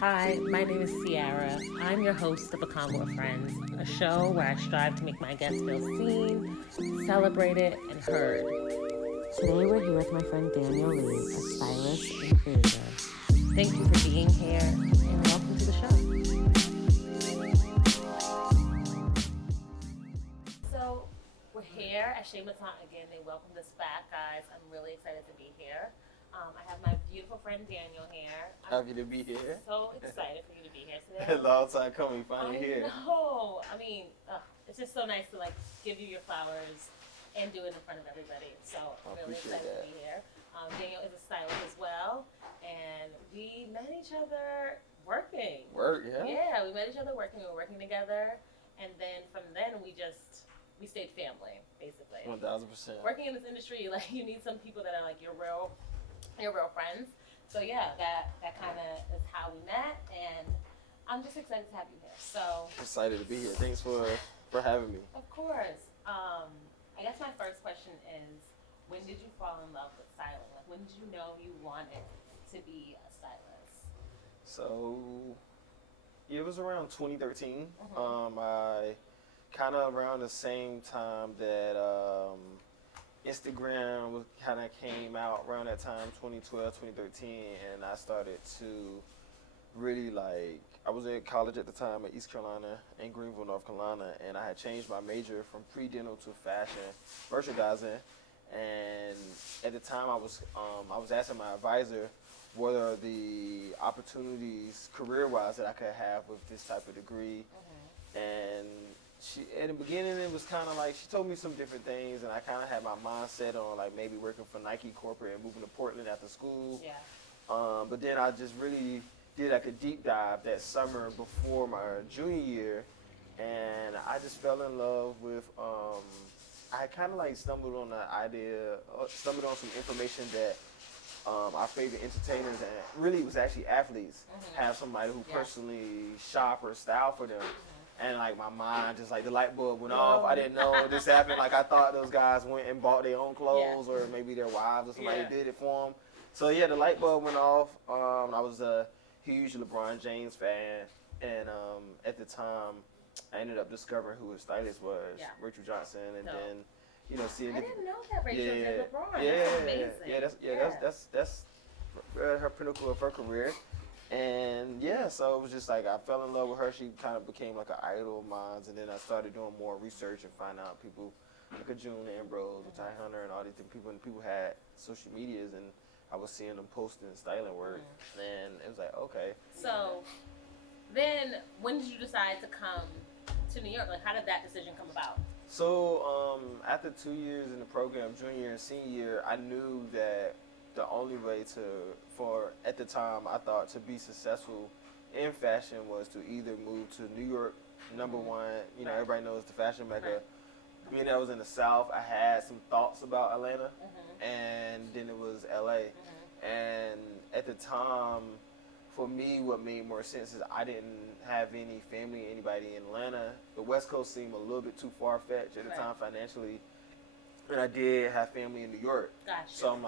Hi, my name is Sierra. I'm your host of A Convo of Friends, a show where I strive to make my guests feel seen, celebrated, and heard. Today we're here with my friend Daniel Lee, a stylist and creator. Thank you for being here, and welcome to the show. So, we're here at Chez Matin again. They welcomed us back, guys. I'm really excited to be here. I have my beautiful friend Daniel here. Happy to be here. So excited for you to be here today. Long time coming, finally here. No, I mean, it's just so nice to like give you your flowers and do it in front of everybody. So I'm really excited to be here. Daniel is a stylist as well, and we met each other working. Yeah, we met each other working. We were working together, and then from then we stayed family, basically. 1000%. Working in this industry, like you need some people that are like your real friends. So yeah, that kind of is how we met, and I'm just excited to have you here. So excited to be here. Thanks for having me. Of course. I guess my first question is, when did you fall in love with styling? Like, when did you know you wanted to be a stylist? So it was around 2013. Mm-hmm. I kind of around the same time that Instagram was kind of came out around that time, 2012, 2013, and I started to really I was at college at the time at East Carolina in Greenville, North Carolina, and I had changed my major from pre-dental to fashion merchandising. And at the time, I was asking my advisor what are the opportunities career-wise that I could have with this type of degree. Mm-hmm. And she, in the beginning, it was kind of like she told me some different things, and I kind of had my mindset on like maybe working for Nike corporate and moving to Portland after school. Yeah. But then I just really did like a deep dive that summer before my junior year, and I just fell in love with. I kind of like stumbled on some information that our favorite entertainers and really it was actually athletes have somebody who personally shop or style for them. And like my mind, just like the light bulb went off. I didn't know this happened. Like I thought those guys went and bought their own clothes, or maybe their wives or somebody did it for them. So yeah, the light bulb went off. I was a huge LeBron James fan, and at the time, I ended up discovering who his stylist was, Rachel Johnson, and then seeing. I didn't know that Rachel did LeBron. That's amazing. That's her pinnacle of her career. And yeah, so it was just like I fell in love with her. She kind of became like an idol of mine. And then I started doing more research and find out people like a June Ambrose, a Ty Hunter, and all these different people. And people had social medias, and I was seeing them posting styling work. And it was like, okay. So then when did you decide to come to New York? Like, how did that decision come about? So after 2 years in the program, junior and senior year, I knew that the only way at the time, I thought to be successful in fashion was to either move to New York, number one, everybody knows the fashion mecca. Being that I was in the South, I had some thoughts about Atlanta, and then it was LA. And at the time, for me, what made more sense is I didn't have any family, anybody in Atlanta. The West Coast seemed a little bit too far-fetched at the time financially. And I did have family in New York. Gotcha. So I'm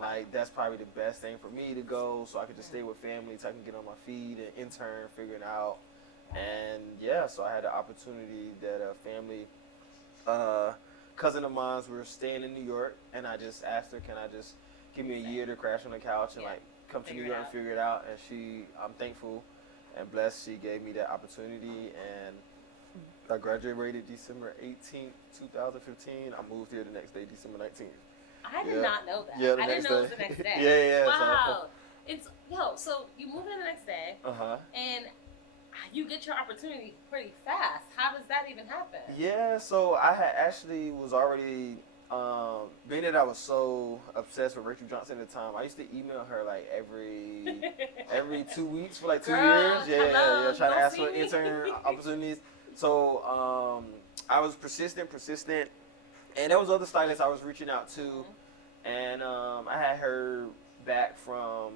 like, that's probably the best thing for me to go so I could just stay with family so I can get on my feet and intern, figuring out. And yeah, so I had the opportunity that a family, cousin of mine were staying in New York, and I just asked her, can I just give me a year to crash on the couch and like come to New York and figure it out? And I'm thankful and blessed she gave me that opportunity, and I graduated December 18th, 2015. I moved here the next day, December 19th. I did not know that. Yeah, I didn't know it was the next day. Yeah. Wow. So you move in the next day, and you get your opportunity pretty fast. How does that even happen? Yeah, so I had actually was already, being that I was so obsessed with Rachel Johnson at the time, I used to email her like every 2 weeks for like 2 years. Yeah, trying to ask for intern opportunities. So I was persistent, and there was other stylists I was reaching out to, and I had heard back from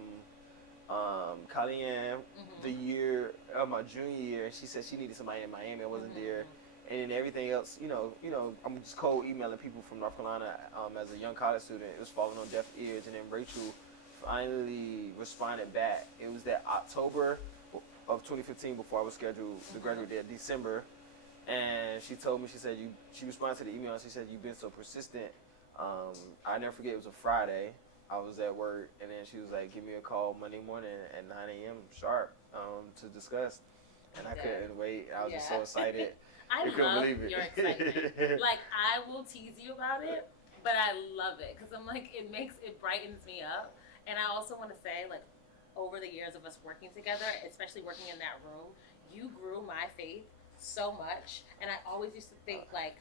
Kellyanne the year of my junior year. She said she needed somebody in Miami. I wasn't there, and then everything else, I'm just cold emailing people from North Carolina as a young college student. It was falling on deaf ears, and then Rachel finally responded back. It was that October of 2015 before I was scheduled to graduate there in December. And she told me, she responded to the email and she said, "You've been so persistent." I never forget, it was a Friday. I was at work, and then she was like, "Give me a call Monday morning at 9 a.m. sharp to discuss." And I couldn't wait. I was just so excited. I couldn't love believe it. your excitement. Like, I will tease you about it, but I love it because I'm like, it brightens me up. And I also want to say, like, over the years of us working together, especially working in that room, you grew my faith so much. And I always used to think, like,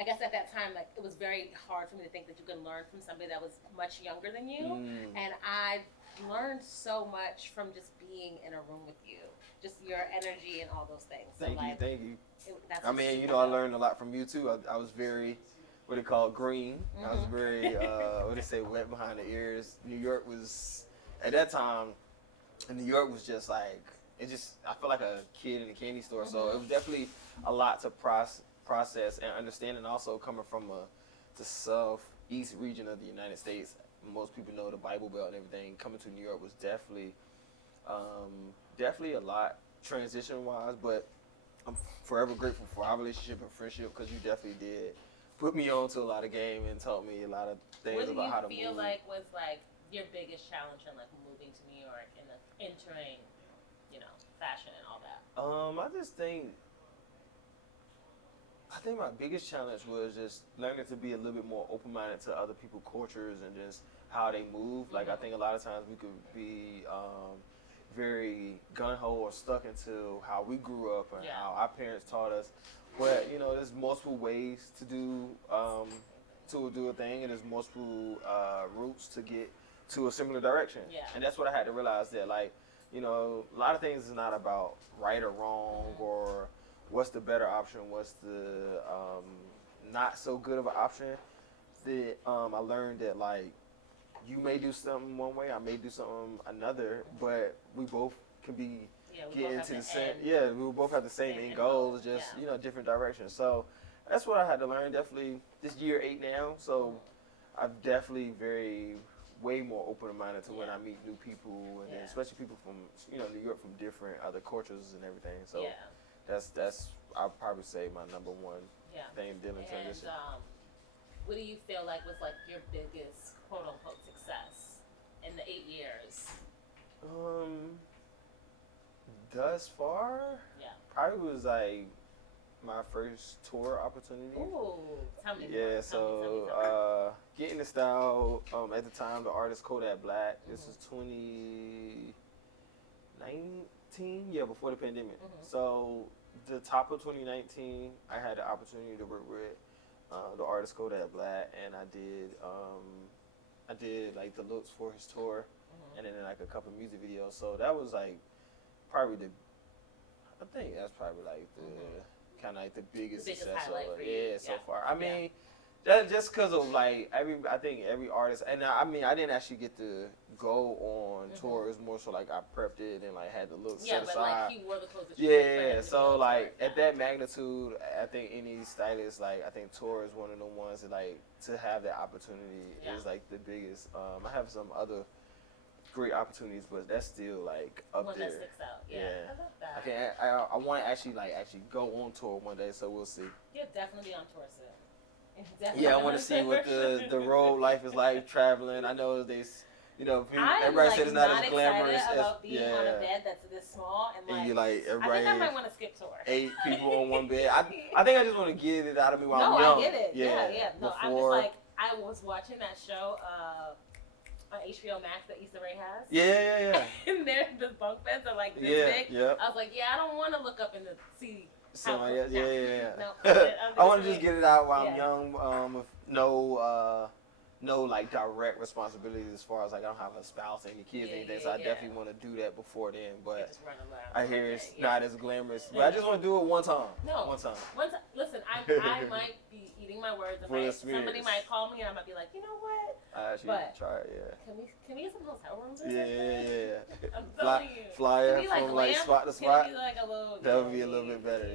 I guess at that time, like, it was very hard for me to think that you could learn from somebody that was much younger than you. And I learned so much from just being in a room with you, just your energy and all those things. Thank you. That's I mean, you know, I learned a lot from you too. I was very, what they call green. I was very, what they say, wet behind the ears. New York was, at that time, New York was just like, I felt like a kid in a candy store. So it was definitely a lot to process and understand, and also coming from the southeast region of the United States. Most people know the Bible Belt and everything. Coming to New York was definitely a lot transition-wise, but I'm forever grateful for our relationship and friendship because you definitely did put me on to a lot of game and taught me a lot of things about how to move. What do you feel like was like your biggest challenge in like moving to New York and entering, you know, fashion and all that? I think my biggest challenge was just learning to be a little bit more open-minded to other people's cultures and just how they move. Like, I think a lot of times we could be very gung-ho or stuck into how we grew up and how our parents taught us. But, you know, there's multiple ways to do a thing, and there's multiple routes to get to a similar direction. And that's what I had to realize, that, like, you know, a lot of things is not about right or wrong or what's the better option, what's the not so good of an option. I learned that, like, you may do something one way, I may do something another, but we both can be getting to the same. Yeah, we will both have the same end goals, just you know, different directions. So that's what I had to learn. Definitely, this year 8 now, so I'm definitely way more open-minded to when I meet new people, and then especially people from New York, from different other cultures and everything. So that's I'll probably say my number one thing dealing with transition. What do you feel like was like your biggest quote-unquote success in the 8 years? Thus far, probably was like my first tour opportunity. Ooh, tell me. Yeah, so getting the style at the time, the artist Kodak Black. This was 2019, before the pandemic. So the top of 2019, I had the opportunity to work with the artist Kodak Black, and I did like the looks for his tour, and then like a couple music videos. So that was like probably I think that's probably like the kind of like the biggest success highlight for you. So far. I mean, that just because of like I think every artist, and I mean I didn't actually get to go on tour. It was more so like I prepped it and like had the look set aside. Yeah, but like he wore the clothes that you picked for him to so be like at that magnitude, I think any stylist, like I think tour is one of the ones that like to have that opportunity is like the biggest. I have some other great opportunities, but that's still like up one there. That sticks out. Yeah, I love that. I want to actually go on tour one day, so we'll see. You'll definitely be on tour soon. I want to see what the road life is like traveling. I know everybody said it's not as glamorous as about being on a bed that's this small and you like everybody. I think I might want to skip tour. 8 people on one bed. I think I just want to get it out of me while I'm young. No, I get it. Yeah. No, I'm just like, I was watching that show on HBO Max that Issa Rae has. Yeah. And the bunk beds are like this big. Yeah. I was like, I don't want to look up in the sea. So No, I want to just get it out while I'm young, with no like direct responsibilities as far as like I don't have a spouse, any kids, anything. So I definitely want to do that before then. But I hear it's not as glamorous. But I just want to do it one time. One time. Listen, I might be eating my words. Somebody might call me and I might be like, you know what? I actually try it. Can we get some hotel rooms? Yeah. I'm telling you. Flyer from like spot to spot. Can it be like a little, that would be a little bit better.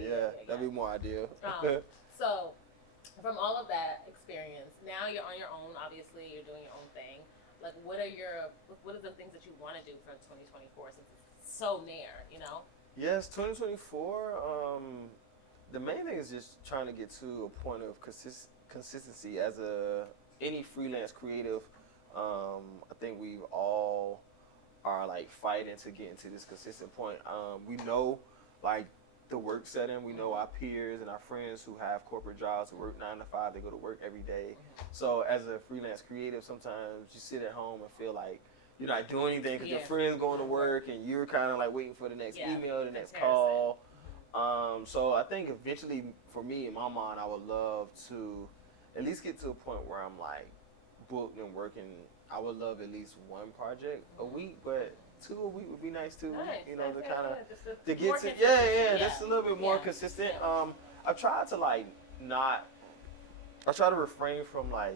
That'd be more ideal. So, from all of that experience, now you're on your own. Obviously, you're doing your own thing. Like, what are the things that you want to do for 2024? Since it's so near, you know? Yes, 2024. The main thing is just trying to get to a point of consistency as any freelance creative. I think we all are like fighting to get into this consistent point. We know like the work setting. We know our peers and our friends who have corporate jobs who work 9 to 5. They go to work every day. So as a freelance creative, sometimes you sit at home and feel like you're not doing anything because your friends going to work and you're kind of like waiting for the next email, the next call. So I think eventually, for me, in my mind, I would love to at least get to a point where I'm like booked and working. I would love at least one project a week, but 2 a week would be nice too. Nice. You know, to kind of to get to just a little bit more consistent. I try to like not. I try to refrain from like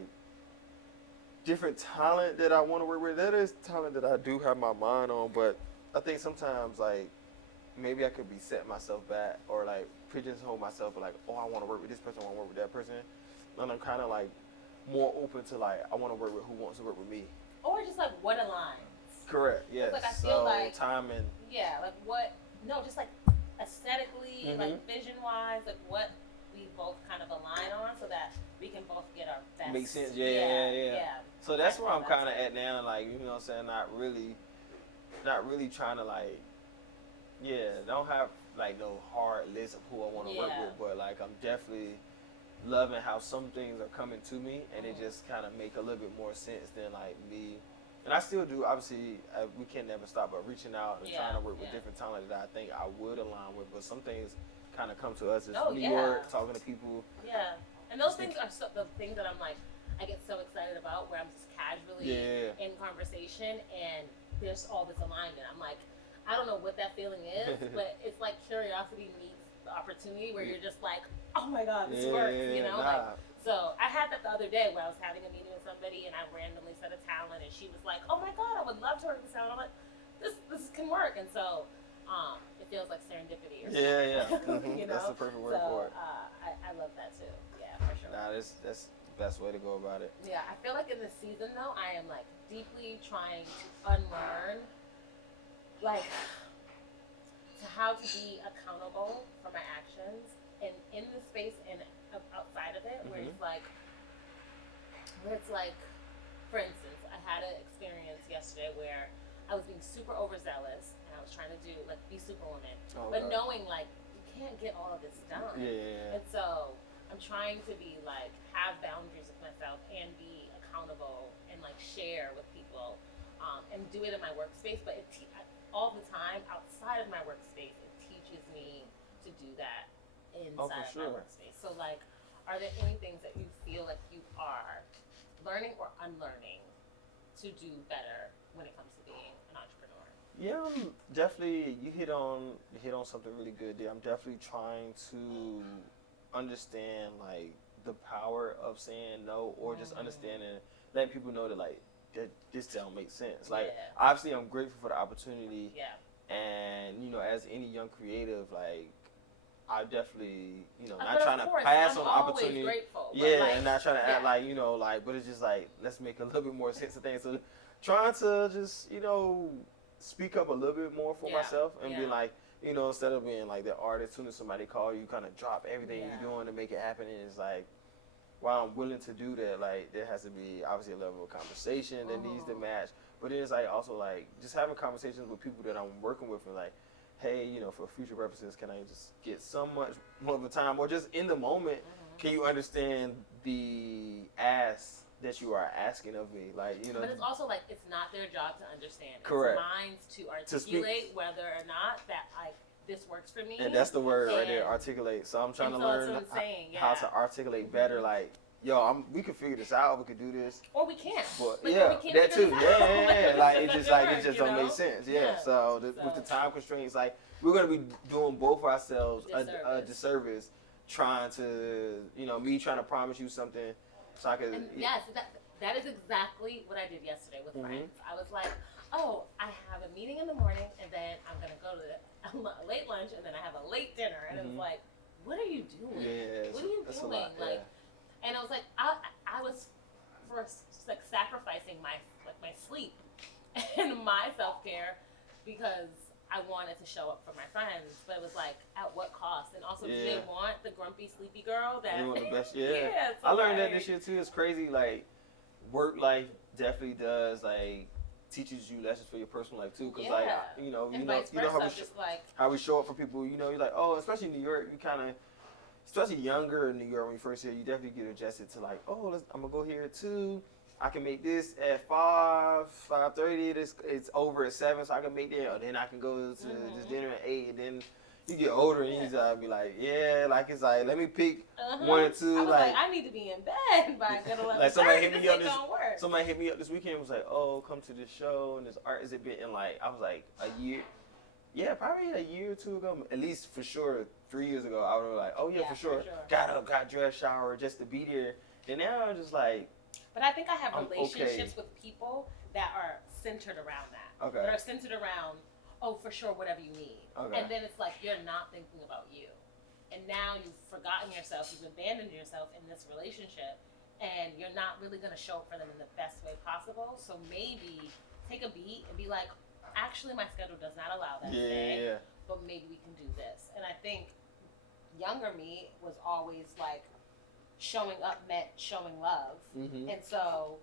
different talent that I want to work with. That is talent that I do have my mind on, but I think sometimes like maybe I could be setting myself back or like pigeonhole myself like, oh, I want to work with this person, I want to work with that person, and I'm kind of like more open to like I want to work with who wants to work with me. Or just like what aligns. Correct. Yes. Like I feel like timing. Yeah, like what? No, just like aesthetically, like vision wise, like what we both kind of align on, so that we can both get our best. Makes sense. Yeah. So that's where I'm kind of at now. Like, you know what I'm saying? Not really trying to like, don't have like no hard list of who I want to work with, but like I'm definitely loving how some things are coming to me, and it just kind of make a little bit more sense than like me. And I still do, obviously, we can never stop but reaching out and trying to work with different talent that I think I would align with, but some things kind of come to us as New York, talking to people. Yeah, and those things are the things that I'm like, I get so excited about, where I'm just casually in conversation, and there's all this alignment. I'm like, I don't know what that feeling is, but it's like curiosity meets the opportunity, where you're just like, oh my God, this works, you know? Like, so I had that the other day where I was having a meeting with somebody, and I randomly said a talent, and she was like, oh my God, I would love to work with this talent. I'm like, this can work. And so it feels like serendipity or something. Yeah. You know? That's the perfect word for it. I love that too. Yeah, for sure. Nah, that's the best way to go about it. Yeah, I feel like in this season though, I am like deeply trying to unlearn, like, to how to be accountable for my actions, and in the space and outside of it, where it's like, for instance, I had an experience yesterday where I was being super overzealous, and I was trying to be Superwoman, but knowing like you can't get all of this done. And so I'm trying to be like, have boundaries with myself and be accountable and like share with people, and do it in my workspace. But all the time outside of my workspace, it teaches me to do that inside of my workspace. So like, are there any things that you feel like you are learning or unlearning to do better when it comes to being an entrepreneur? Yeah, definitely. You hit on something really good there. I'm definitely trying to understand like the power of saying no, or just understanding, letting people know that like that this don't make sense. Like obviously, I'm grateful for the opportunity. And you know, as any young creative, like I definitely, not trying to pass on the opportunity. Grateful, and not trying to act like, but it's just like, let's make a little bit more sense of things. So trying to just, speak up a little bit more for myself and be like, instead of being like the artist, as soon as somebody calls you, kind of drop everything you're doing to make it happen. And it's like, while I'm willing to do that, like there has to be obviously a level of conversation that needs to match. But then it's like also like just having conversations with people that I'm working with and like, hey, for future purposes, can I just get so much more of a time, or just in the moment, can you understand the ask that you are asking of me? Like, But it's also like, it's not their job to understand. Correct. It's mine to articulate whether or not that this works for me. And that's the word right there, articulate. So I'm trying to learn how to articulate better. Like, we can figure this out. We could do this, or we can't. But we that can't too. Like it just don't know? make sense. So with the time constraints, like we're gonna be doing both ourselves a disservice, trying to me trying to promise you something, so I could. And yes, that is exactly what I did yesterday with friends. I was like, oh, I have a meeting in the morning, and then I'm gonna go to a late lunch, and then I have a late dinner, and it was like, what are you doing? What are you doing? Like. And I was like, I was first like sacrificing my sleep and my self-care because I wanted to show up for my friends, but it was like, at what cost? And also, do Yeah. they want the grumpy, sleepy girl that? They want the best. Yeah. Yeah, so I learned that like- this year too. It's crazy. Like, work life definitely does like teaches you lessons for your personal life too. Cause like Yeah. you know And vice you know versa, just like, how we show up for people. You know, you're like, oh, especially in New York, you kind of, especially younger in New York when you first here, you definitely get adjusted to like, oh, I'm gonna go here at 2. I can make this at 5:30. It's over at 7, so I can make that. Or then I can go to this dinner at 8. And then you get older and you just be like, yeah, like it's like let me pick 1 or 2. I was like, I need to be in bed by good 11. Like somebody hit me up this. Somebody hit me up this weekend and was like, oh, come to this show and this art is it been in like I was like a year. Yeah, probably a year or 2 ago, at least for sure 3 years ago. I would have like, oh yeah, for sure. Got up, got dressed, showered just to be there. And now I'm just like. But I think I have relationships with people that are centered around that. Okay. That are centered around, oh, for sure, whatever you need. Okay. And then it's like you're not thinking about you. And now you've forgotten yourself, you've abandoned yourself in this relationship, and you're not really going to show up for them in the best way possible. So maybe take a beat and be like, actually, my schedule does not allow that today, but maybe we can do this. And I think younger me was always like, showing up meant showing love. And so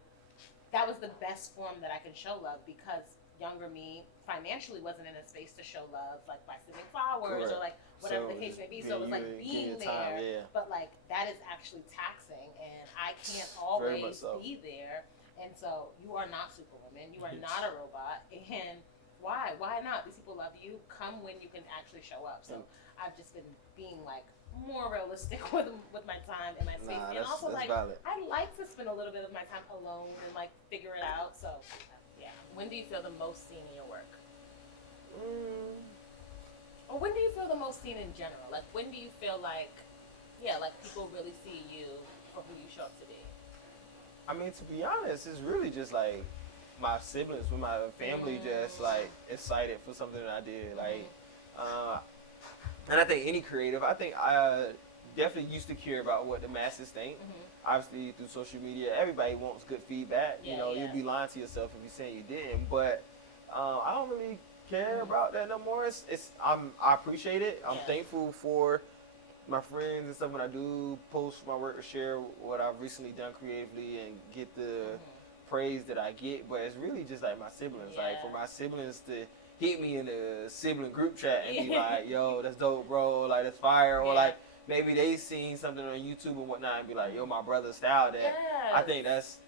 that was the best form that I can show love because younger me financially wasn't in a space to show love, like by sending flowers or like whatever the case may be. So it was like being there, but like that is actually taxing and I can't always be there. And so you are not Superwoman, you are not a robot. And why not? These people love you. Come when you can actually show up. So I've just been being like more realistic with my time and my space. And also like valid. I like to spend a little bit of my time alone and like figure it out. So yeah. When do you feel the most seen in your work? Or when do you feel the most seen in general? Like when do you feel like like people really see you for who you show up to be? I mean, to be honest, it's really just like my siblings, with my family, just like excited for something that I did. Like, and I think any creative, I think I definitely used to care about what the masses think. Obviously, through social media, everybody wants good feedback. You know, you'd be lying to yourself if you say you didn't. But I don't really care about that no more. I appreciate it. I'm thankful for my friends and stuff when I do post my work or share what I've recently done creatively and get the praise that I get. But it's really just like my siblings. Like for my siblings to hit me in the sibling group chat and be like, yo, that's dope, bro, like that's fire, or like maybe they seen something on YouTube and whatnot and be like, yo, my brother styled that. I think that's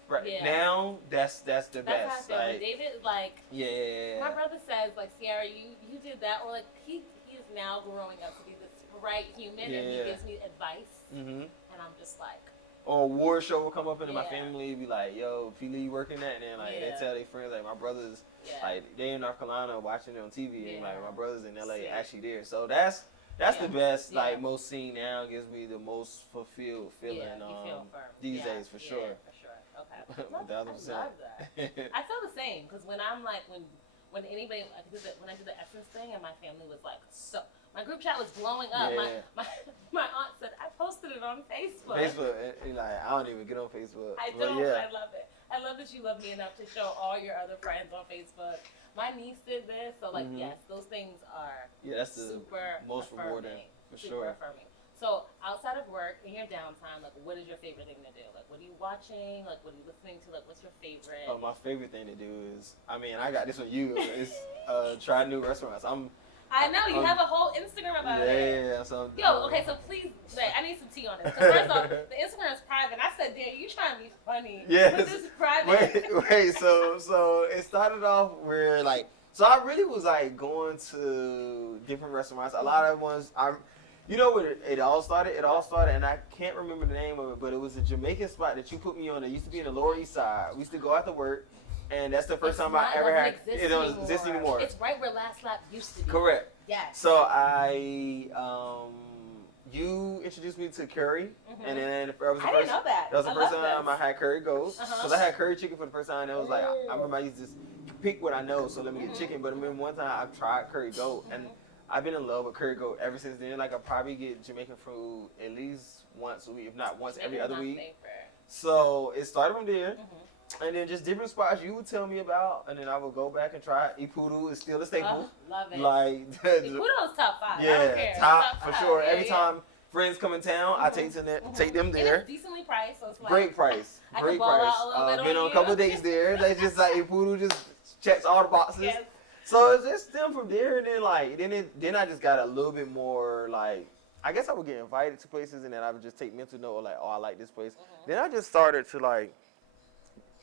now that's the best. That's how I feel. Like, David, like, my my brother says, like, Sierra, you did that, or like he is now growing up to be this bright human and he gives me advice and I'm just like, or award show will come up into my family, be like, yo, if you leave working that, and then like they tell their friends, like my brothers, like they in North Carolina watching it on TV, and like my brothers in LA actually there. So that's the best, like most seen now, gives me the most fulfilled feeling these days for sure. Yeah, for sure. Okay. 1000%. I love that. I feel the same because when I'm like when anybody when I did the Essence thing and my family was like so. My group chat was blowing up. My aunt said, I posted it on Facebook. And like, I don't even get on Facebook. I don't. I love it. I love that you love me enough to show all your other friends on Facebook. My niece did this. So, like, yes, those things are that's super the most rewarding, for super affirming. So, outside of work, in your downtime, like, what is your favorite thing to do? Like, what are you watching? Like, what are you listening to? Like, what's your favorite? Oh, my favorite thing to do is, I mean, I got this on you. Is try new restaurants. I know, you have a whole Instagram about it. Yeah, so... Yo, okay, so please, like, I need some tea on this. Because first off, the Instagram is private. I said, damn, you trying to be funny. Yes. But this is private. Wait, so it started off where, like... So I really was, like, going to different restaurants. A lot of ones... You know where it all started? It all started, and I can't remember the name of it, but it was a Jamaican spot that you put me on. It used to be in the Lower East Side. We used to go after work. And that's the first time I ever had. It doesn't exist anymore. It's right where Last Lap used to be. Correct. Yes. So you introduced me to curry, and then that was the didn't know that. That was the first time I had curry goat. Because I had curry chicken for the first time. And it was like I remember I used to just pick what I know, so let me get chicken. But I remember one time I tried curry goat, and I've been in love with curry goat ever since then. Like I probably get Jamaican food at least once a week, if not once every other week. So it started from there. And then just different spots you would tell me about, and then I would go back and try. Ipudu is still a staple. Love it. Like Ipudu's top 5. Yeah, I don't care. top for five. sure. Yeah, Every time friends come in town, I take them take them there. And it's decently priced, so it's like Great price. I Great can ball price. out a little bit Been on on a you. couple of dates there. They just like Ipudu just checks all the boxes. Yes. So it's just them from there, and then like then I just got a little bit more like. I guess I would get invited to places, and then I would just take mental note of like, oh, I like this place. Then I just started to like,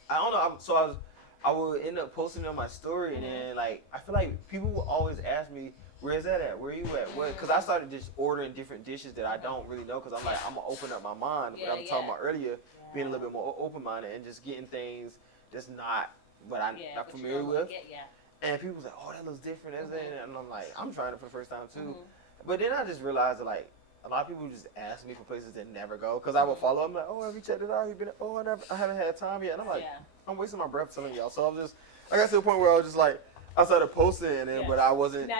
I don't know. I would end up posting it on my story, and then like I feel like people will always ask me, where is that at? Where are you at? What? Because I started just ordering different dishes that I don't really know, because I'm like, I'm gonna open up my mind. What I was talking about earlier, being a little bit more open minded and just getting things that's not what I'm not familiar with. And people was like, oh, that looks different. And I'm like, I'm trying it for the first time too. But then I just realized that like a lot of people just ask me for places that never go, because I would follow them like, oh, have you checked it out? You been? Oh, I haven't had time yet. And I'm like, I'm wasting my breath telling y'all. So I got to the point where I was just like, I started posting it, but I wasn't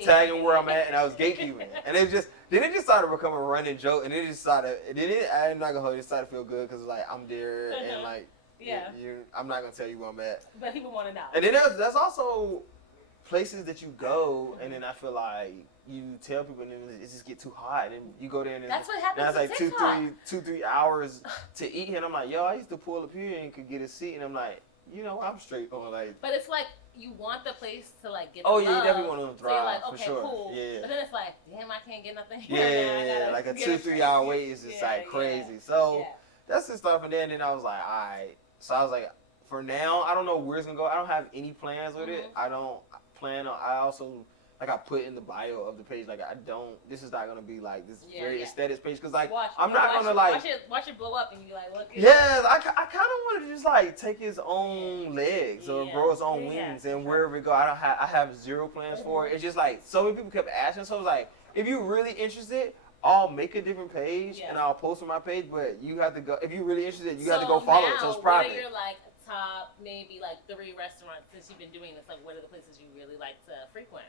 tagging where I'm at, and I was gatekeeping. And it just started to become a running joke, and it just started. I'm not gonna hold it. It started to feel good because like I'm there, and like I'm not gonna tell you where I'm at. But people want to know. And then that's also places that you go, and then I feel like you tell people, and then it just get too hot, and you go there, and that's what happens. Now it's like 2-3 hours to eat, and I'm like, yo, I used to pull up here and could get a seat, and I'm like, I'm straight on like. But it's like you want the place to like get. Oh the yeah, love, you definitely want to thrive, so you're like, okay, for sure. cool. Yeah. But then it's like, damn, I can't get nothing. Yeah, like a 2-3 hour wait is just like crazy. So that's the stuff, and then I was like, all right. So I was like, for now, I don't know where it's gonna go. I don't have any plans with it. I don't plan on. I also. Like I put in the bio of the page, like this is not gonna be like this very aesthetic page, because like I'm not gonna like watch it blow up and you like look. I kind of want to just like take his own legs or grow his own wings, and wherever it go, I have zero plans for it. It's just like so many people kept asking, so I was like, if you're really interested, I'll make a different page and I'll post on my page, but you have to go if you're really interested. You have to go follow it, so it's private. What are your like top maybe like 3 restaurants since you've been doing this? Like, what are the places you really like to frequent?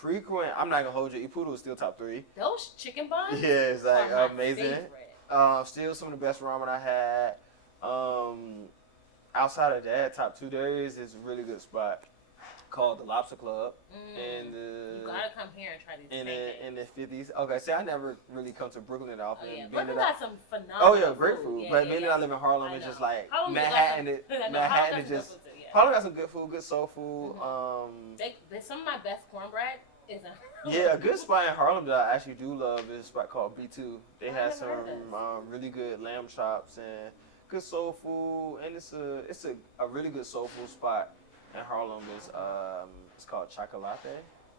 I'm not gonna hold you. Ipudu is still top 3. Those chicken buns? Yeah, it's like amazing. Still some of the best ramen I had. Outside of that, top 2 there is a really good spot called the Lobster Club. And you gotta come here and try these in the 50s. Okay, see, I never really come to Brooklyn that often. Brooklyn got some phenomenal. Oh yeah, great food. But being that I live in Harlem, it's just like Manhattan is just. Harlem got some good food, good soul food. Some of my best cornbread is a good spot in Harlem that I actually do love is a spot called B2. They have some really good lamb chops and good soul food, and it's a really good soul food spot in Harlem. It's called Chocolate.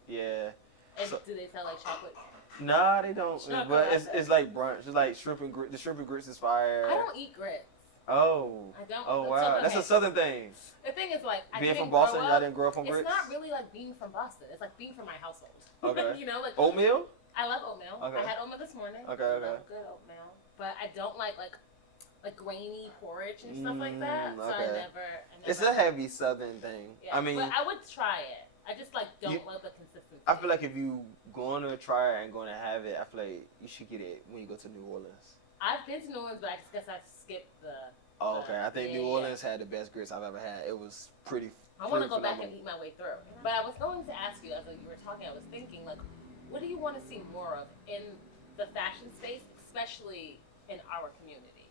Yeah. And do they sell like chocolate? Nah, they don't. But it's like brunch. It's like shrimp and grits. The shrimp and grits is fire. I don't eat grits. Oh. I don't. Oh wow, that's a southern thing. The thing is, like, being from Boston, y'all didn't grow up on grits. It's not really like being from Boston. It's like being from my household. Okay. Like oatmeal. I love oatmeal. Okay. I had oatmeal this morning. Okay. I love good oatmeal, but I don't like grainy porridge and stuff like that. So I never. It's a heavy southern thing. Yeah, I mean, but I would try it. I just don't love the consistency. I feel like if you going to try it and going to have it, I feel like you should get it when you go to New Orleans. I've been to New Orleans, but I just guess I skipped the. Oh, okay. I think New Orleans had the best grits I've ever had. It was pretty. I want to go back and eat my way through. But I was going to ask you, as you were talking, I was thinking, like, what do you want to see more of in the fashion space, especially in our community?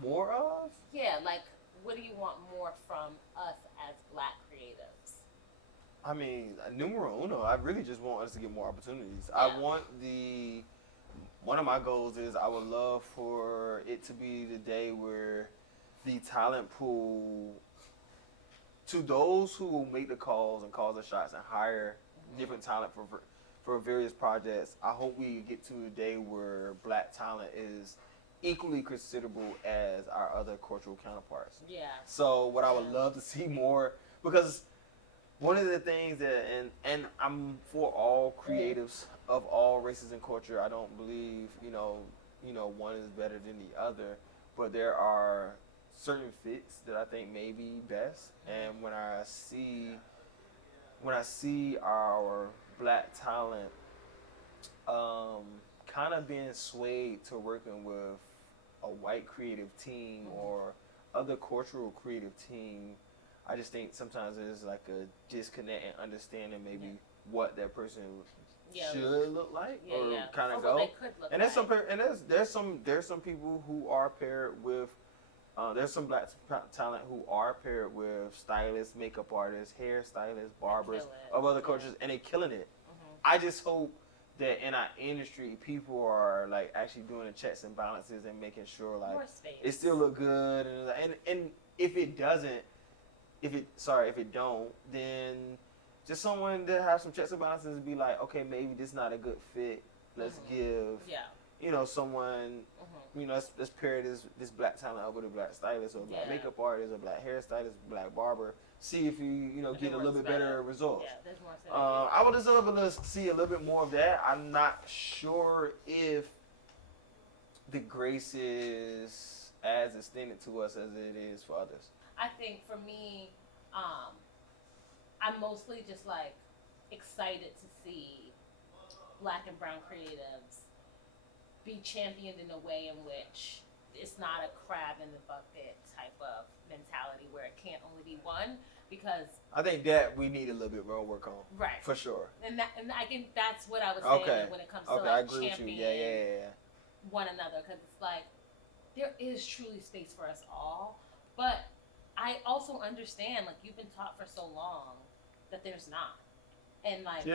More of? Yeah, like, what do you want more from us as Black creatives? I mean, numero uno, I really just want us to get more opportunities. Yeah. I want one of my goals is I would love for it to be the day where the talent pool, to those who will make the calls and call the shots and hire different talent for various projects, I hope we get to a day where Black talent is equally considerable as our other cultural counterparts. Yeah. So what I would love to see more, because one of the things that, and I'm for all creatives of all races and culture. I don't believe, one is better than the other, but there are certain fits that I think may be best. And when I see our Black talent kind of being swayed to working with a white creative team or other cultural creative team, I just think sometimes there's like a disconnect and understanding maybe what that person should look like or kind of go. They could look and there's some and there's some people who are paired with there's some black talent who are paired with stylists, makeup artists, hairstylists, barbers of other cultures, and they're killing it. I just hope that in our industry, people are like actually doing the checks and balances and making sure like it still look good, and if it doesn't, if it don't, then just someone that has some checks and balances and be like, okay, maybe this not a good fit. Let's give someone. Let's pair this black talent up with a black stylist or a black makeup artist or black hairstylist, black barber. See if you get a little bit better results. Yeah, there's more. I would just love to see a little bit more of that. I'm not sure if the grace is as extended to us as it is for others. I think for me, I'm mostly just like excited to see black and brown creatives be championed in a way in which it's not a crab in the bucket type of mentality where it can't only be one, because I think that we need a little bit more work on. Right. For sure. And I think that's what I was saying when it comes to like championing one another, because it's like there is truly space for us all, but I also understand like you've been taught for so long that there's not, and like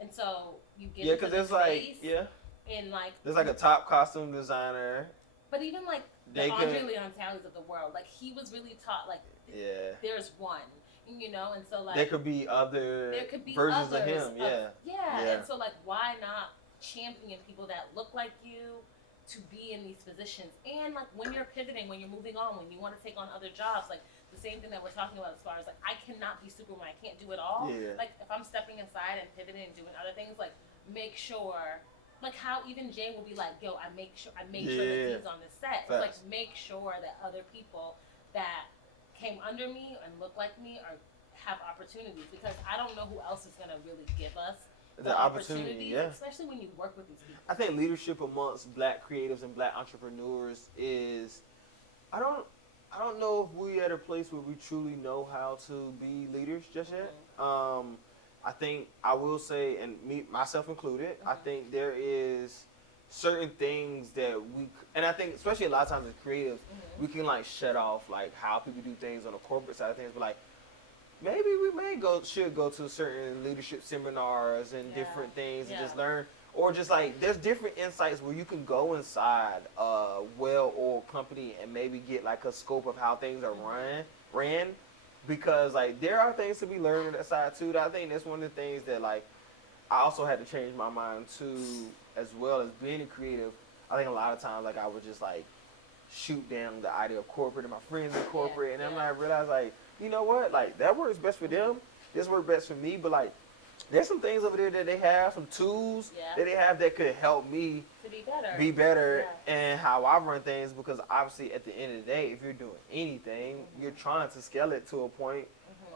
and so you get because there's like in like there's like a top costume designer, but even like the Andre Leontalis of the world, like he was really taught like there's one, and so like there could be versions of him, and so like why not champion people that look like you to be in these positions, and like when you're pivoting, when you're moving on, when you want to take on other jobs, like the same thing that we're talking about as far as like I cannot be Superman, I can't do it all. Like if I'm stepping aside and pivoting and doing other things, like make sure, like how even Jay will be like, yo, I make sure that he's on this set. It's like make sure that other people that came under me and look like me have opportunities, because I don't know who else is gonna really give us the opportunity, especially when you work with these people. I think leadership amongst black creatives and black entrepreneurs is, I don't know if we're at a place where we truly know how to be leaders just yet. I think I will say, and myself included, I think there is certain things that and I think especially a lot of times as creatives, we can like shut off like how people do things on the corporate side of things, but like maybe we should go to certain leadership seminars and different things and just learn, or just like there's different insights where you can go inside a well-oiled company and maybe get like a scope of how things are ran, because like there are things to be learned on that side too. I think that's one of the things that like I also had to change my mind too, as well as being a creative. I think a lot of times like I would just like shoot down the idea of corporate and my friends in corporate, and then I realized like, you know what, like that works best for them, this works best for me, but like there's some things over there that they have, some tools that they have that could help me to be better and how I run things, because obviously at the end of the day, if you're doing anything, you're trying to scale it to a point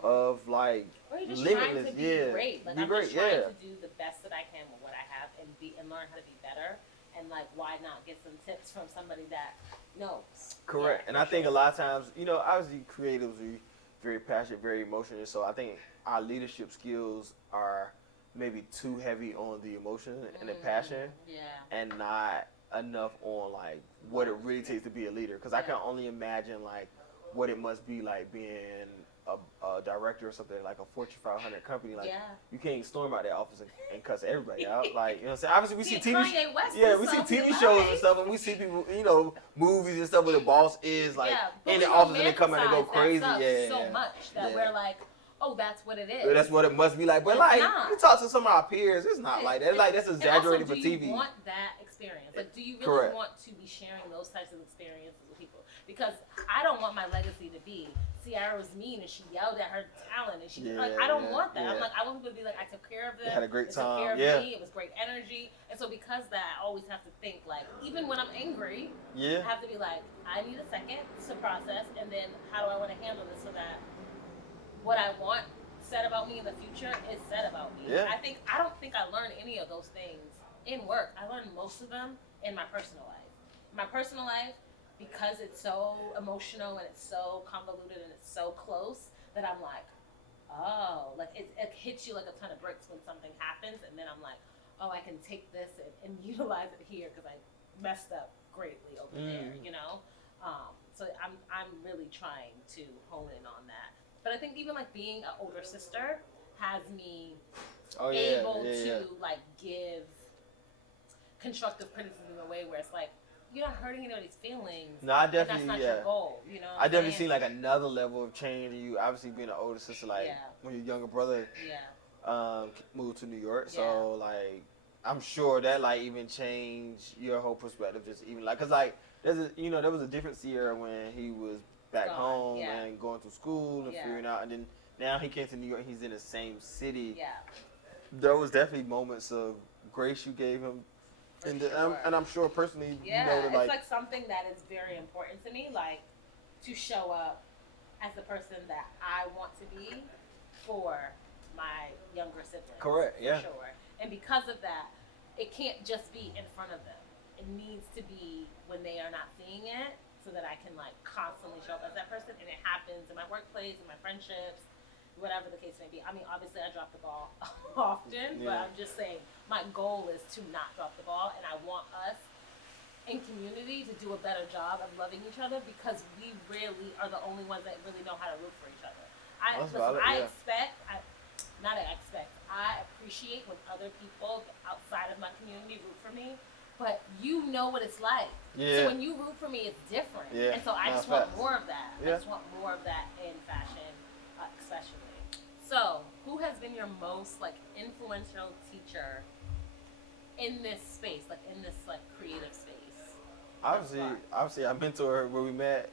of like or you're just limitless, trying to be great. Like I'm just trying to do the best that I can with what I have and learn how to be better, and like why not get some tips from somebody that knows. Correct. And I think a lot of times, obviously creatives are very passionate, very emotional, so I think our leadership skills are maybe too heavy on the emotion and the passion, and not enough on like what it really takes to be a leader. Because I can only imagine like what it must be like being a director or something like a Fortune 500 company. Like you can't storm out that office and cuss everybody out. Like what I'm saying. Obviously we see TV, we see TV shows and stuff, and we see people, movies and stuff where the boss is like in the office and they come out and go crazy. So much that we're like, oh, that's what it is. But that's what it must be like. But like, you talk to some of our peers, it's not like that. Like that's exaggerated for TV. Do you want that experience? Like, do you really want to be sharing those types of experiences with people? Because I don't want my legacy to be Ciara was mean and she yelled at her talent and she I don't want that. I'm like, I want people to be like, I took care of them. Had a great time. Took care of me. It was great energy. And so because of that, I always have to think like, even when I'm angry, I have to be like, I need a second to process, and then how do I want to handle this so that what I want said about me in the future is said about me. I don't think I learned any of those things in work. I learned most of them in my personal life. My personal life, because it's so emotional and it's so convoluted and it's so close that I'm like, oh, like it hits you like a ton of bricks when something happens, and then I'm like, oh, I can take this and utilize it here because I messed up greatly over there, you know. So I'm really trying to hone in on that. But I think even like being an older sister has me able to like give constructive criticism in a way where it's like, you're not hurting anybody's feelings. No, I definitely, and that's not your goal, you know. I definitely see like another level of change in you. Obviously, being an older sister, like when your younger brother moved to New York, so like I'm sure that like even changed your whole perspective. Just even like, cause like there was a different Sierra when he was back home and going to school and figuring out, and then now he came to New York. He's in the same city. Yeah. There was definitely moments of grace you gave him. And I'm sure personally, you know that it's like something that is very important to me, like to show up as the person that I want to be for my younger siblings. Correct. Yeah. For sure. And because of that, it can't just be in front of them. It needs to be when they are not seeing it, so that I can like constantly show up as that person. And it happens in my workplace, in my friendships, whatever the case may be. I mean, obviously I drop the ball often, but I'm just saying my goal is to not drop the ball, and I want us in community to do a better job of loving each other, because we really are the only ones that really know how to root for each other. I appreciate when other people outside of my community root for me, but you know what it's like. Yeah. So when you root for me, it's different. Yeah. And so I just want more of that. I just want more of that in fashion, especially. So, who has been your most like influential teacher in this space, like in this like creative space? Obviously, I mentor where we met,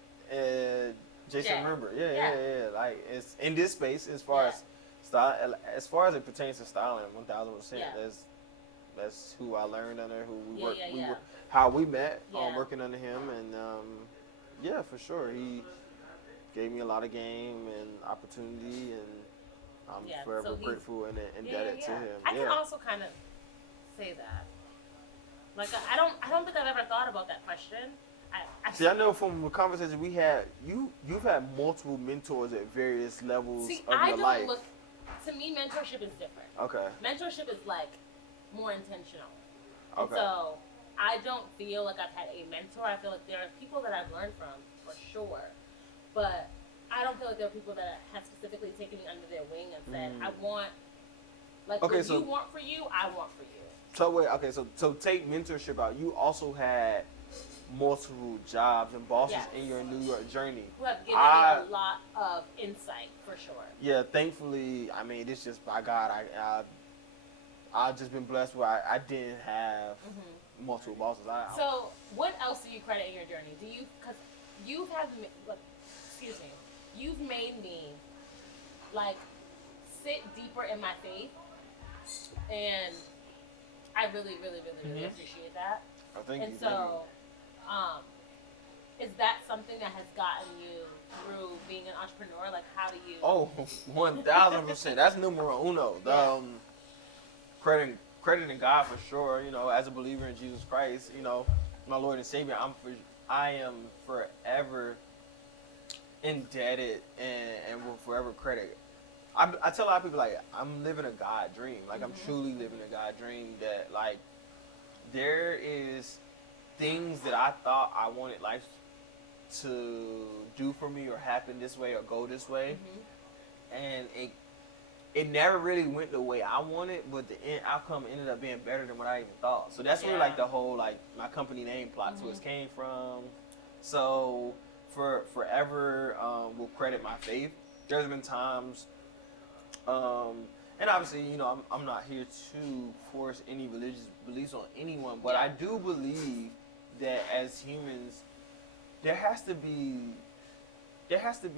Jason. Remember, yeah. Like it's in this space as far as style, as far as it pertains to styling, 1000%. That's who I learned under, who we worked, how we met, working under him, and for sure, he gave me a lot of game and opportunity, and I'm forever grateful and indebted to him. I can also kind of say that. Like I don't think I've ever thought about that question. I know from the conversation we had, you've had multiple mentors at various levels of your life. To me, mentorship is different. Okay. Mentorship is like more intentional. Okay. And so I don't feel like I've had a mentor. I feel like there are people that I've learned from, for sure. But I don't feel like there are people that have specifically taken me under their wing and said, I want, like, what you want for you, I want for you. So wait, so take mentorship out. You also had multiple jobs and bosses in your New York journey. Who have given me a lot of insight, for sure. Yeah, thankfully, I mean, it's just by God. I've just been blessed where I didn't have multiple bosses. So, what else do you credit in your journey? Do you, because you've made me like sit deeper in my faith, and I really, really, really, really appreciate that. Oh, thank you. And so, is that something that has gotten you through being an entrepreneur? Like, how do you? Oh, 1000%. That's numero uno. Crediting God for sure. You know, as a believer in Jesus Christ, you know, my Lord and Savior, I am forever indebted and will forever credit. I tell a lot of people, like, I'm living a God dream. Like, I'm truly living a God dream that, like, there is things that I thought I wanted life to do for me or happen this way or go this way. And it never really went the way I wanted, but the end outcome ended up being better than what I even thought. So that's where, like, the whole, like, my company name, Plot Twist, came from. So forever will credit my faith. There's been times, and obviously, you know, I'm not here to force any religious beliefs on anyone, but I do believe that as humans, there has to be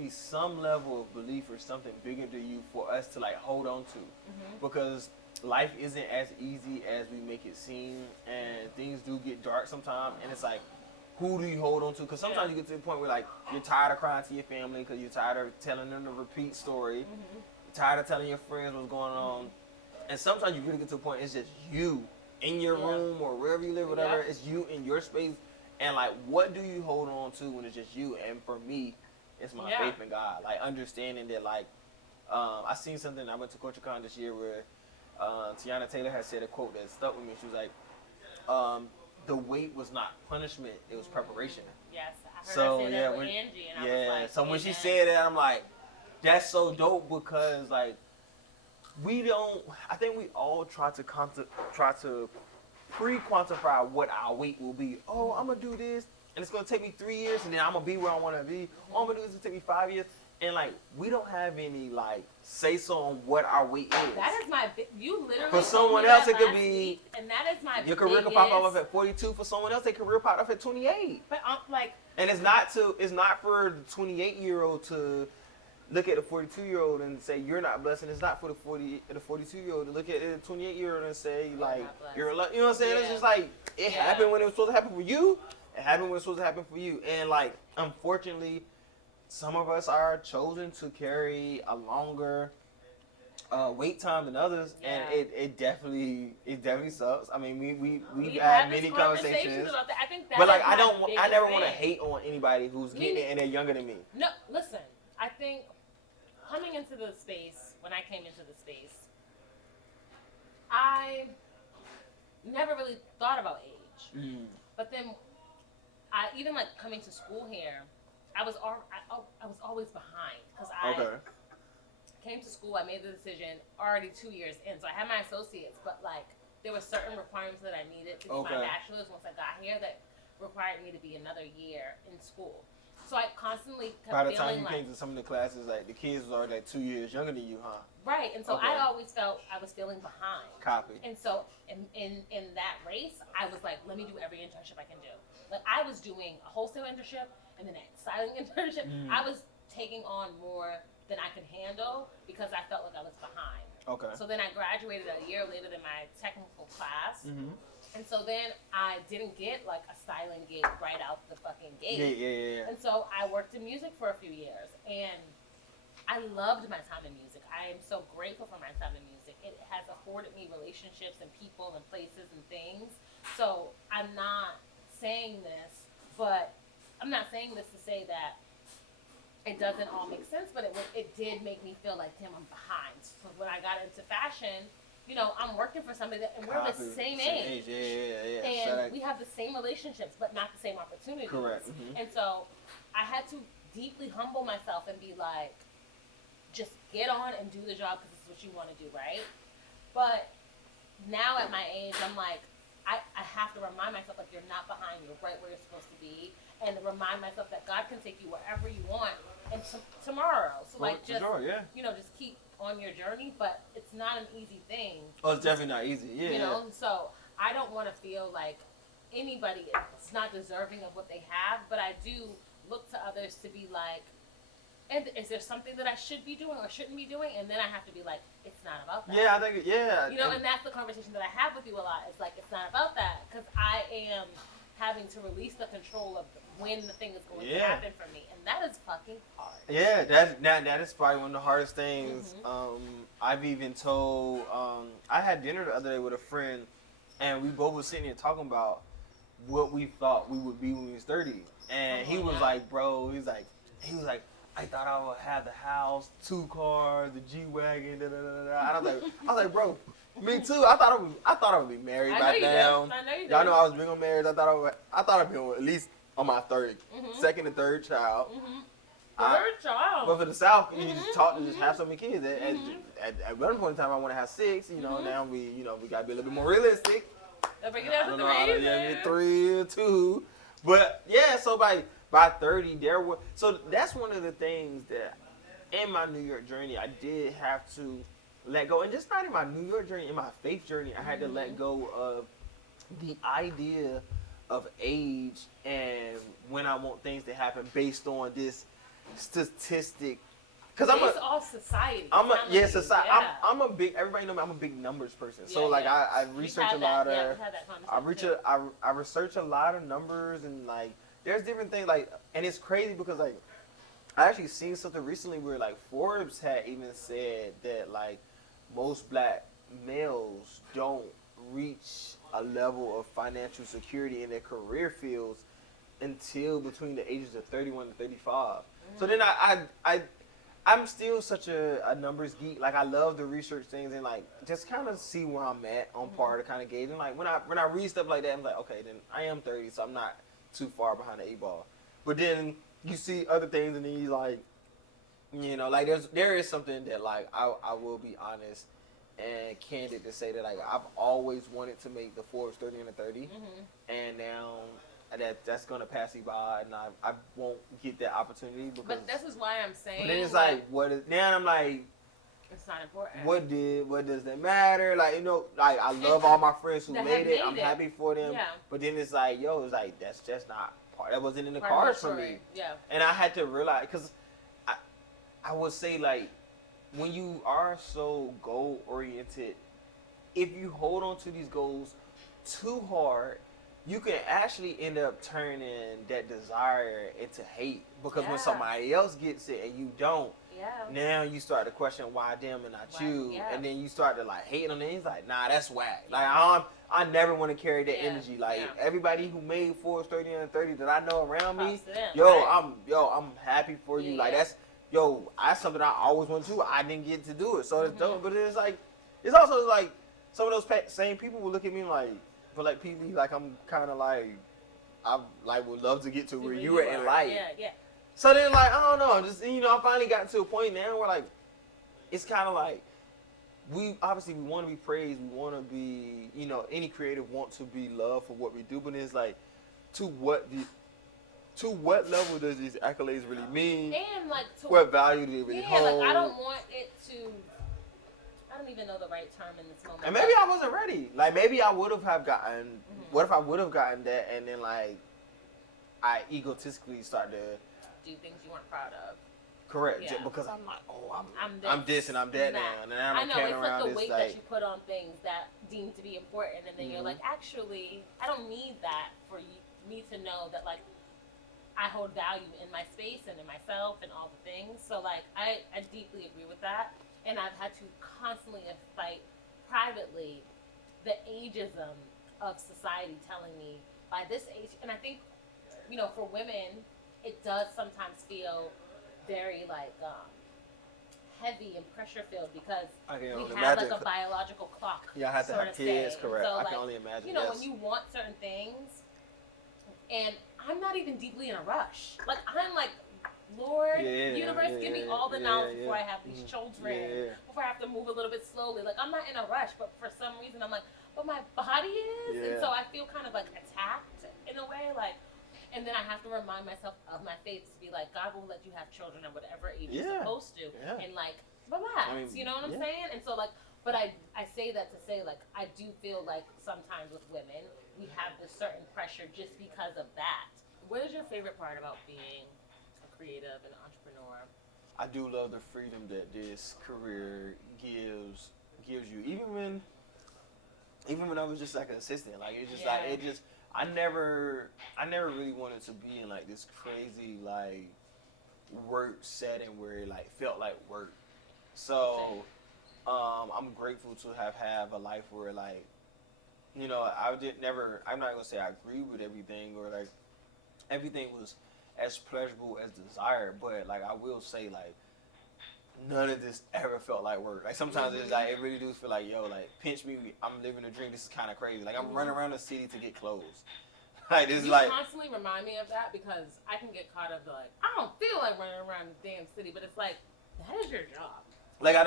some level of belief or something bigger than you for us to like hold on to, because life isn't as easy as we make it seem, and things do get dark sometimes, and it's like, who do you hold on to? Because sometimes you get to the point where like you're tired of crying to your family because you're tired of telling them the repeat story, you're tired of telling your friends what's going on, and sometimes you really get to the point it's just you in your room or wherever you live, whatever. It's you in your space, And like, what do you hold on to when it's just you? And for me, it's my faith in God. Like understanding that, like, I seen something. I went to CultureCon this year where Tiana Taylor had said a quote that stuck with me. She was like, "The wait was not punishment; it was preparation." Yes, I heard her say that with Angie, and I was like, so when she said that, I'm like, that's so dope because like we don't. I think we all try to pre-quantify what our weight will be. Oh, I'm gonna do this, and it's gonna take me 3 years, and then I'm gonna be where I want to be. Oh, I'm gonna do this, it's gonna take me 5 years, and like we don't have any like say so on what our weight is. That is my. You literally. For someone else, it could be. Week, and that is my. Your career could pop off at 42. For someone else, their career pop off at 28. But like. And it's not for the 28-year-old to look at the 42-year-old and say you're not blessed, and it's not for the 42-year-old to look at the 28-year-old and say like you're you know what I'm saying? Yeah. It's just like it happened when it was supposed to happen for you. It happened when it was supposed to happen for you, and like unfortunately, some of us are chosen to carry a longer wait time than others, and it definitely sucks. I mean, we've had many conversations about that. I think that but like I never want to hate on anybody who's getting it and they're younger than me. No, listen. I think coming into the space, when I came into the space, I never really thought about age. But then, even like coming to school here, I was always behind because I came to school. I made the decision already 2 years in, so I had my associates, but like there were certain requirements that I needed to get my bachelor's once I got here that required me to be another year in school. So I constantly kept feeling like... By the time you came to some of the classes, like, the kids was already, like, 2 years younger than you, huh? Right, and so I always felt I was feeling behind. Copy. And so in that race, I was like, let me do every internship I can do. Like, I was doing a wholesale internship and then a styling internship. I was taking on more than I could handle because I felt like I was behind. Okay. So then I graduated a year later than my technical class. And so then I didn't get like a styling gig right out the fucking gate. Yeah. And so I worked in music for a few years, and I loved my time in music. I am so grateful for my time in music. It has afforded me relationships and people and places and things. So I'm not saying this, but I'm not saying this to say that it doesn't all make sense, but it did make me feel like, damn, I'm behind. So when I got into fashion, you know, I'm working for somebody and we're the same age. Yeah. And we have the same relationships, but not the same opportunities. Correct. And so I had to deeply humble myself and be like, just get on and do the job because it's what you want to do, right? But now at my age, I'm like, I have to remind myself, like, you're not behind, you're right where you're supposed to be. And remind myself that God can take you wherever you want and tomorrow. So, like, just, you know, just keep on your journey, but it's not an easy thing. Oh, it's definitely not easy. Yeah. You know, so I don't want to feel like anybody is not deserving of what they have, but I do look to others to be like, and is there something that I should be doing or shouldn't be doing? And then I have to be like, it's not about that. Yeah, I think, You know, and that's the conversation that I have with you a lot. It's like, it's not about that, because I am having to release the control of when the thing is going to happen for me, and that is fucking hard. Yeah, that is probably one of the hardest things. I've even told. I had dinner the other day with a friend, and we both were sitting here talking about what we thought we would be when we was 30, and he was like, "Bro, he was like, I thought I would have the house, 2 cars, the G-Wagon, da da da da." And I was like, bro. Me too. I thought I would be married by now. I know you did. Y'all know I was big on marriage. I thought I'd be on at least on my second and third child. Third child. But for the South, you just talk to just have so many kids. At one point in time, I want to have 6. You know, now we got to be a little bit more realistic. Bring it down to 3. 3 or 2. But yeah, so by 30, so that's one of the things that in my New York journey I did have to let go, and just not in my New York journey, in my faith journey, I had to let go of the idea of age and when I want things to happen based on this statistic. Because all society. Society. I'm a big. Everybody know me. I'm a big numbers person. So I research a lot of. I research a lot of numbers, and like there's different things like, and it's crazy because like I actually seen something recently where like Forbes had even said that like most black males don't reach a level of financial security in their career fields until between the ages of 31 and 35. So then I'm still such a numbers geek. Like I love to research things and like just kind of see where I'm at on par to kind of gauge. And like when I read stuff like that, I'm like, okay, then I am 30, so I'm not too far behind the 8 ball. But then you see other things and then you like, you know, like there is something that like I will be honest and candid to say that like I've always wanted to make the Forbes 30 under 30, and now that's gonna pass me by, and I won't get that opportunity because. But this is why I'm saying. But then it's like what is now? I'm like. It's not important. What does that matter? Like, you know, like I love all my friends who made it. I'm happy for them. Yeah. But then it's like, yo, it's like that's just not part. That wasn't in the Part cards of the for me. story. Yeah. And I had to realize because I would say like when you are so goal oriented, if you hold on to these goals too hard, you can actually end up turning that desire into hate because when somebody else gets it and you don't. Yeah. Now you start to question why them and not you, and then you start to like hate on it. He's like, nah, that's whack. Like I never want to carry that energy. Like everybody who made Forbes 30 under 30 that I know around me, I'm happy for you. Like that's that's something I always wanted to do. I didn't get to do it, so it's dope. But it's like it's also like some of those same people will look at me like, but like PV, like I'm kind of like I like would love to get to where you were in life. Yeah. So then, like, I don't know, just, you know, I finally got to a point now where, like, it's kind of like, we want to be praised, we want to be, you know, any creative want to be loved for what we do, but it's like, to what level does these accolades really mean? And, like, what value do they really hold? Like, I don't want it to, I don't even know the right term in this moment. And maybe I wasn't ready. Like, maybe I would have gotten, what if I would have gotten that, and then, like, I egotistically start to do things you weren't proud of. Correct. Yeah. Because I'm like, I'm this and I'm that now. And then I'm carrying around this. It's like the weight that you put on things that deem to be important, and then you're like, actually, I don't need that for me to know that, like, I hold value in my space and in myself and all the things. So, like, I deeply agree with that. And I've had to constantly fight privately the ageism of society telling me by this age, and I think, you know, for women, it does sometimes feel very like heavy and pressure filled because we have like a biological clock. Yeah, I have to have kids, correct. So, I like, can only imagine. You know, when you want certain things, and I'm not even deeply in a rush. Like I'm like, Lord, universe, give me all the knowledge before I have these children, before I have to move a little bit slowly. Like I'm not in a rush, but for some reason I'm like, but my body is, and so I feel kind of like attacked in a way, like. And then I have to remind myself of my faith to be like, God will let you have children at whatever age you're supposed to. And like, relax, you know what I'm saying? And so like, but I say that to say like, I do feel like sometimes with women, we have this certain pressure just because of that. What is your favorite part about being a creative and entrepreneur? I do love the freedom that this career gives you. Even when I was just like an assistant, like it's just like, it just, I never really wanted to be in like this crazy like work setting where it like felt like work. So I'm grateful to have a life where like, you know, I'm not gonna say I agree with everything or like everything was as pleasurable as desired, but like I will say like none of this ever felt like work. Like sometimes it's like it really do feel like, yo, like pinch me, I'm living a dream. This is kind of crazy. Like I'm running around the city to get clothes. Like this is like. You constantly remind me of that because I can get caught up like I don't feel like running around the damn city, but it's like that is your job. Like I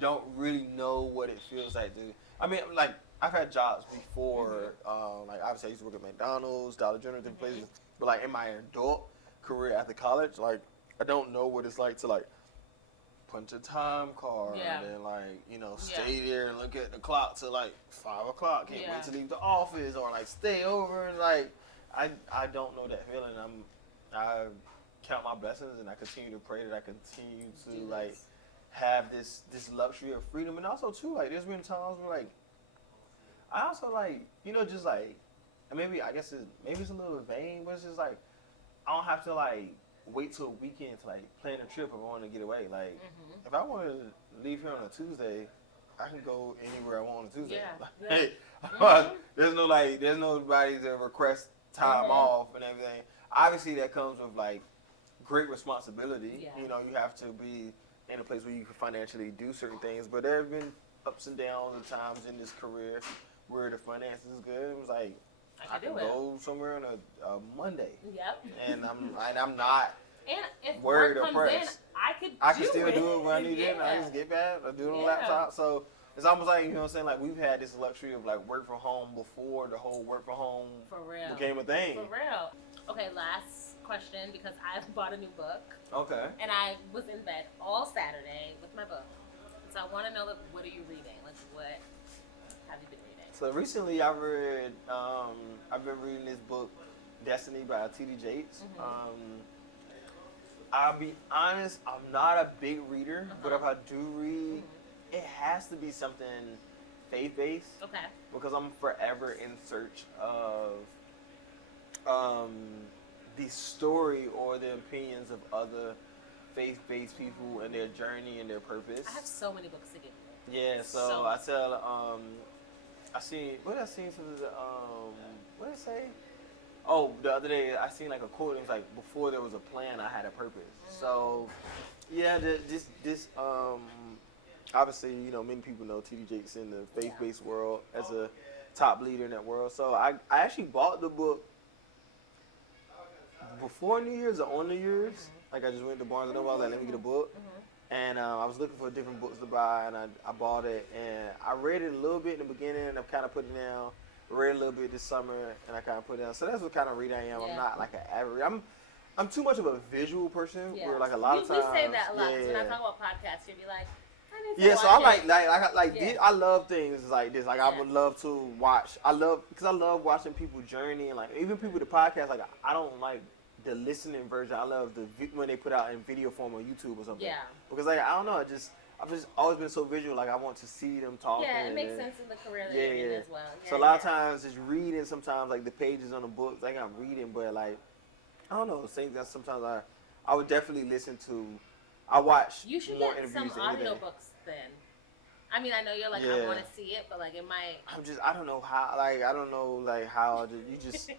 don't really know what it feels like to. I mean, like I've had jobs before. Like obviously I used to work at McDonald's, Dollar General, different places. But like in my adult career after college, like I don't know what it's like to like punch a time card and like, you know, stay there and look at the clock till like 5 o'clock. Can't wait to leave the office or like stay over. Like I don't know that feeling. I count my blessings and I continue to pray that I continue to like have this luxury of freedom. And also too, like there's been times where like I also like, you know, just like maybe I guess maybe it's a little vain, but it's just like I don't have to like wait till a weekend to like plan a trip if I want to get away. Like if I want to leave here on a Tuesday, I can go anywhere I want on a Tuesday. Like, there's nobody to request time off and everything. Obviously, that comes with like great responsibility. Yeah. You know, you have to be in a place where you can financially do certain things. But there have been ups and downs and times in this career where the finances is good. It was like I can go somewhere on a Monday. Yep. And I'm not and if worried work or comes pressed. in, I can still do it when I need it. Yeah. I just get back. I do it on laptop. So it's almost like, you know what I'm saying, like we've had this luxury of like work from home before the whole work from home became a thing. For real. Okay, last question, because I've bought a new book. Okay. And I was in bed all Saturday with my book. So I want to know, like, what are you reading? Like, what have you been reading? So recently I've been reading this book, Destiny by T.D. Jakes. I'll be honest, I'm not a big reader, but if I do read, it has to be something faith-based. Okay. Because I'm forever in search of the story or the opinions of other faith-based people and their journey and their purpose. I have so many books to give you. Yeah, so I tell, what did I see? What did it say? Oh, the other day I seen like a quote. It was like, before there was a plan, I had a purpose. So, yeah, this obviously, you know, many people know T.D. Jakes in the faith-based world as a top leader in that world. So I actually bought the book before New Year's or on New Year's. Like I just went to Barnes & Noble. I was like, let me get a book. And I was looking for different books to buy, and I bought it. And I read it a little bit in the beginning, and I've kind of put it down. Read a little bit this summer, and I kind of put it down. So that's what kind of reader I am. I'm not like an average. I'm too much of a visual person. Where like a lot of times. We say that a lot. When I talk about podcasts, you'll be like, so I like I love things like this. Like I would love to watch. I love watching people journey, and like even people the podcast. Like I don't like the listening version. I love when they put out in video form on YouTube or something. Yeah. Because like I don't know, I've just always been so visual. Like I want to see them talking. Yeah, it makes sense in the career that you're in as well. Yeah, so a lot of times just reading. Sometimes like the pages on the books, like I'm reading, but like I don't know. Things that sometimes I would definitely listen to. I watch you should more get interviews some audiobooks then. I mean, I know you're like, I want to see it, but like it might. I don't know how. Like I don't know like how you just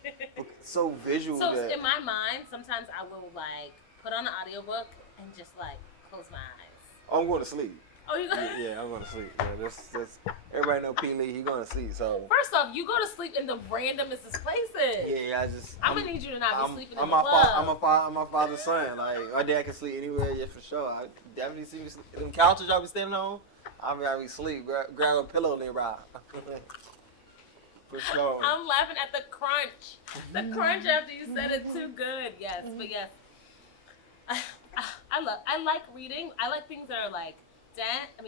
so visual. So in my mind, sometimes I will like put on an audiobook and just like close my eyes. Oh, I'm going to sleep. Oh, you going? Yeah, I'm going to sleep. Yeah, that's everybody know P. Lee. He going to sleep. So first off, you go to sleep in the randomest of places. Yeah, I'm gonna need you to not be sleeping in the club. I'm my father's son. Like my dad can sleep anywhere. Yeah, for sure. I definitely see me sleep. Them couches y'all be standing on. I'll be sleep. Grab a pillow nearby. For sure. I'm laughing at the crunch. The crunch after you said it too good. Yes, but yes. I like reading. I like things that are like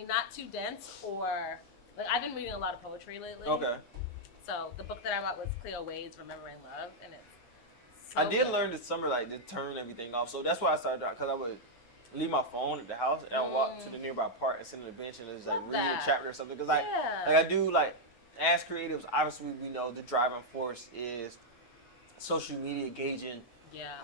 not too dense, or like I've been reading a lot of poetry lately. Okay. So the book that I bought was Cleo Wade's Remembering Love, and it's I did learn this summer like to turn everything off. So that's why I started out, because I would leave my phone at the house and I would walk to the nearby park and sit on the bench and just like read a chapter or something. Because like I do like as creatives, obviously we know the driving force is social media gauging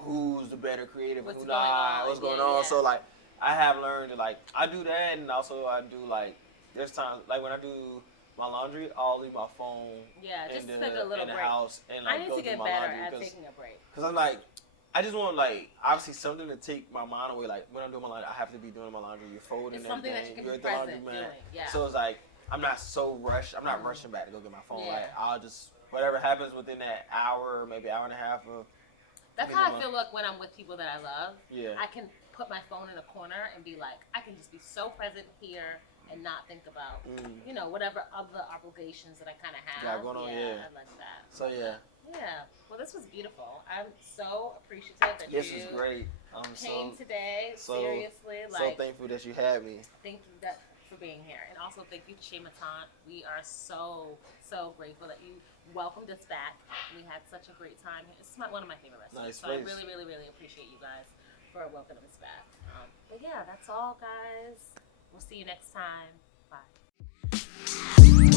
who's the better creative, who's not, what's going on. So like I have learned to like I do that, and also I do like there's times like when I do my laundry, I'll leave my phone just take a little in the break. House and like I need go to get do my better laundry at taking a break. Because I'm like I just want like obviously something to take my mind away. Like when I'm doing my laundry, I have to be doing my laundry. You're folding it's something everything. That you can be present doing. Yeah. So it's like I'm not so rushed. I'm not rushing back to go get my phone. Like I'll just whatever happens within that hour, maybe hour and a half of. That's how I feel like when I'm with people that I love. Yeah. I can put my phone in a corner and be like, I can just be so present here and not think about, whatever other obligations that I kind of have. Yeah, going on, I like that. So, yeah. Yeah. Well, this was beautiful. I'm so appreciative that this was great. Came today. Seriously. So thankful that you had me. Thank you for being here. And also thank you, Shematant. We are so grateful that you welcomed us back. We had such a great time here. It's one of my favorite restaurants. So I really, really, really appreciate you guys for welcoming us back. But yeah, that's all, guys. We'll see you next time. Bye.